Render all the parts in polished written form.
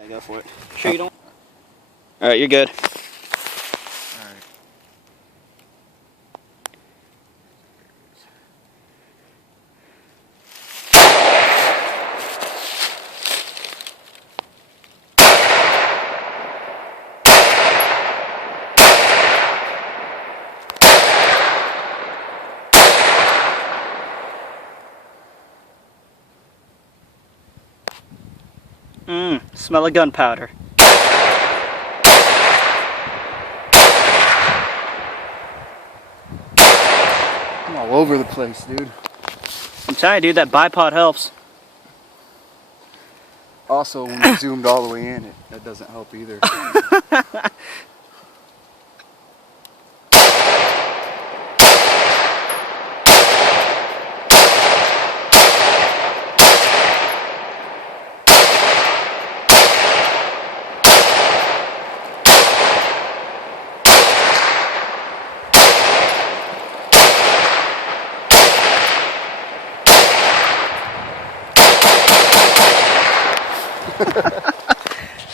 Yeah, go for it. Sure you don't? Alright, you're good. Alright. Smell of gunpowder. I'm all over the place, dude. I'm telling you, dude, that bipod helps. Also, when you zoomed all the way in, that doesn't help either.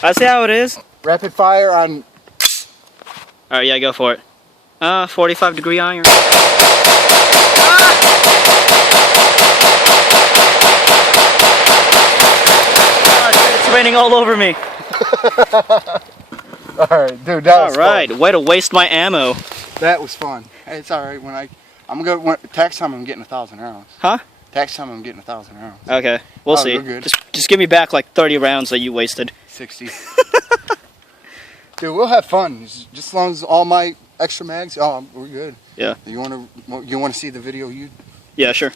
I see how it is. Rapid fire on. Alright, yeah, go for it. 45-degree iron. It's raining all over me. Alright, dude, that was Alright, fun. way to waste my ammo. That was fun. Hey, it's alright. I'm gonna tax time I'm getting 1,000 rounds. Huh? Tax time I'm getting 1,000 rounds. Okay, we'll see. We're good. Just give me back like 30 rounds that you wasted. 60. Dude, we'll have fun. Just as long as all my extra mags. Oh, we're good. Yeah. You wanna see the video? Yeah, sure.